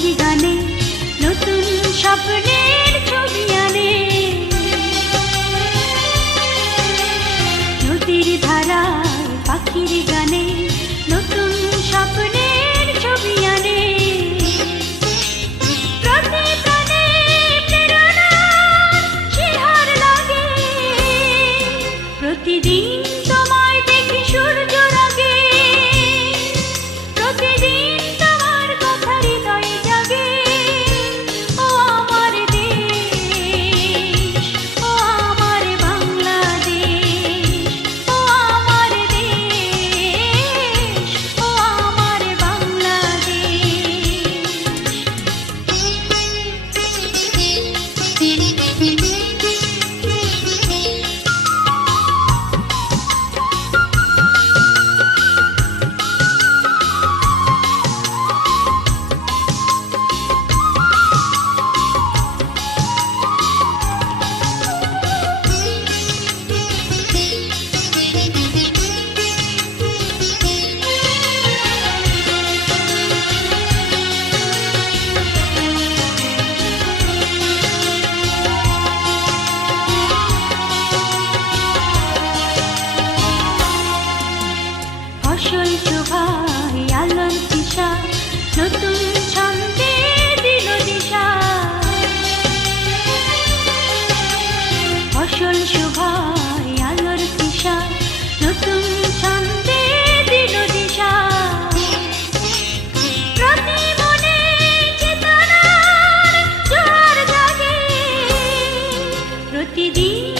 পাখির গানে নতুন স্বপ্নের ছবি আনে। নদীর ধারায় পাখির গানে নতুন স্বপ্নের ছবি আনে। প্রতি প্রাণে প্রেরণার শিহর লাগে, প্রতিদিন তোমায় দেখি সূর্য রাগে, প্রতিদিন তোমার কথা হৃদয়ে জাগে। ও আমার দেশ, ও আমার বাংলাদেশ, ও আমার দেশ, ও আমার ফসল শোভায় আলোর দিশা, নতুন ছন্দে দিল দিশা। ফসল শোভায় আলোর দিশা, নতুন ছন্দে দিল দিশা। প্রতি মনে চেতনার জোয়ার জাগে, প্রতিদিন